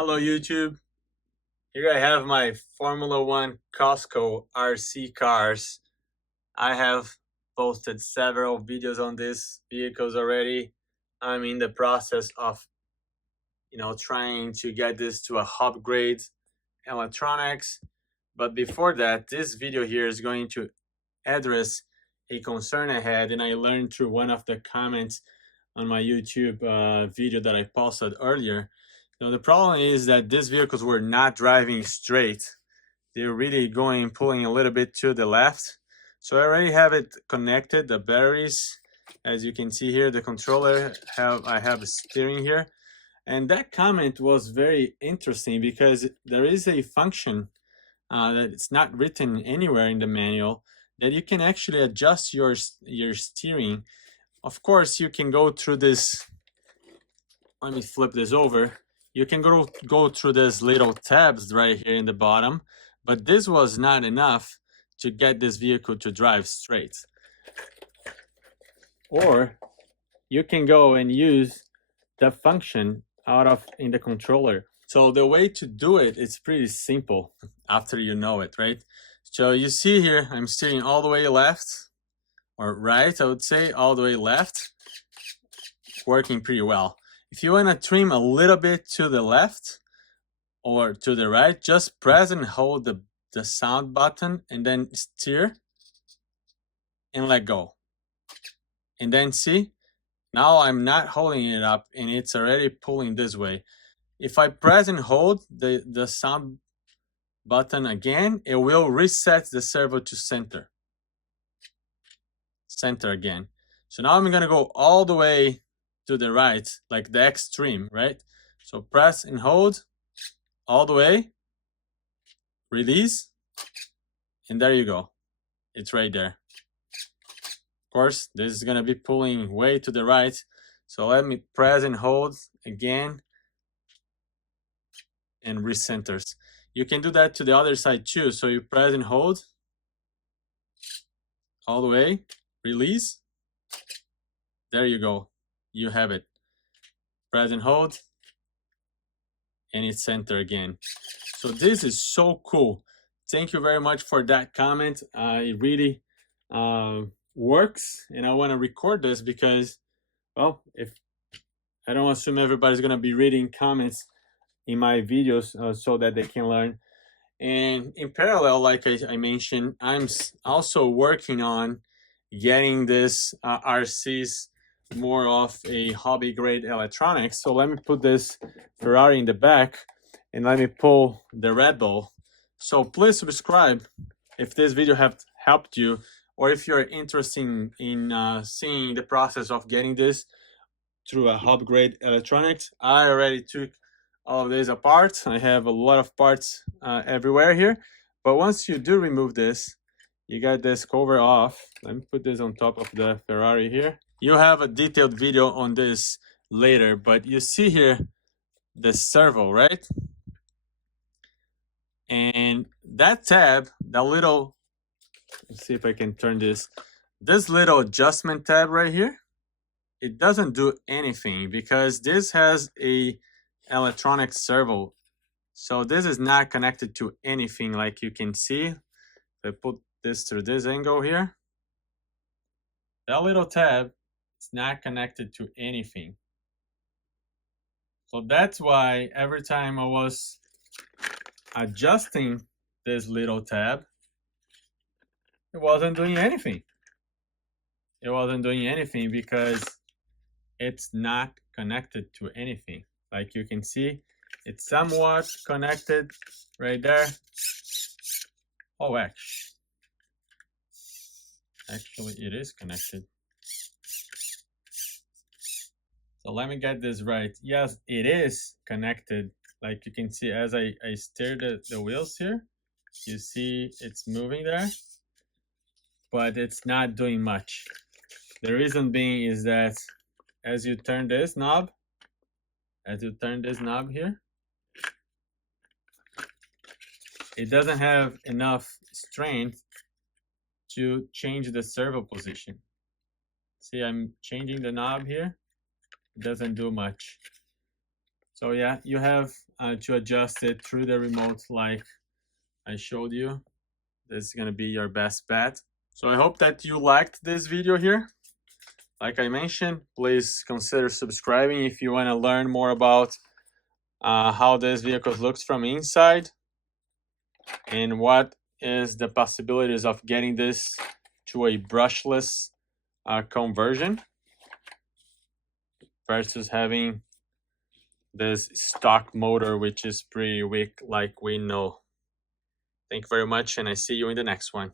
Hello YouTube, here I have my Formula 1 Costco RC cars. I have posted several videos on these vehicles already. I'm in the process of trying to get this to a hub grade electronics. But before that, this video here is going to address a concern I had and I learned through one of the comments on my YouTube video that I posted earlier. The problem is that these vehicles were not driving straight. They're really pulling a little bit to the left. So I already have it connected, the batteries. As you can see here, the controller, I have a steering here. And that comment was very interesting because there is a function that it's not written anywhere in the manual that you can actually adjust your steering. Of course, you can go through this. Let me flip this over. You can go through these little tabs right here in the bottom, but this was not enough to get this vehicle to drive straight. Or you can go and use the function in the controller. So the way to do it is pretty simple after you know it, right? So you see here, I'm steering all the way left or right, I would say all the way left, working pretty well. If you want to trim a little bit to the left or to the right, just press and hold the sound button and then steer and let go. And then see, now I'm not holding it up and it's already pulling this way. If I press and hold the sound button again, it will reset the servo to center again. So now I'm gonna go all the way to the right, like the extreme, right? So press and hold all the way, release, and there you go. It's right there. Of course, this is gonna be pulling way to the right. So let me press and hold again and recenters. You can do that to the other side too. So you press and hold all the way, release. There you go. You have it. Press and hold, and it's center again. So this is so cool. Thank you very much for that comment. It really works, and I want to record this because, well, if I don't assume everybody's gonna be reading comments in my videos so that they can learn. And in parallel, like I mentioned, I'm also working on getting this RCs more of a hobby grade electronics. So let me put this Ferrari in the back and let me pull the Red Bull. So please subscribe if this video have helped you, or if you're interested in seeing the process of getting this through a hobby grade electronics. I already took all of this apart. I have a lot of parts everywhere here, but once you do remove this, you got this cover off. Let me put this on top of the Ferrari here. You have a detailed video on this later, but you see here the servo, right? And that tab, that little, let's see if I can turn this little adjustment tab right here, it doesn't do anything because this has a electronic servo. So this is not connected to anything, like you can see. If I put this through this angle here, that little tab is not connected to anything. So that's why every time I was adjusting this little tab, it wasn't doing anything. It wasn't doing anything because it's not connected to anything. Like you can see, it's somewhat connected right there. Oh, actually it is connected. So let me get this right. Yes, it is connected. Like you can see as I steer the wheels here, you see it's moving there, but it's not doing much. The reason being is that as you turn this knob here, it doesn't have enough strength to change the servo position. See, I'm changing the knob here. It doesn't do much. So yeah, you have to adjust it through the remote like I showed you. This is gonna be your best bet. So I hope that you liked this video here. Like I mentioned, please consider subscribing if you want to learn more about how this vehicle looks from inside and what is the possibilities of getting this to a brushless conversion versus having this stock motor, which is pretty weak like we know. Thank you very much, and I see you in the next one.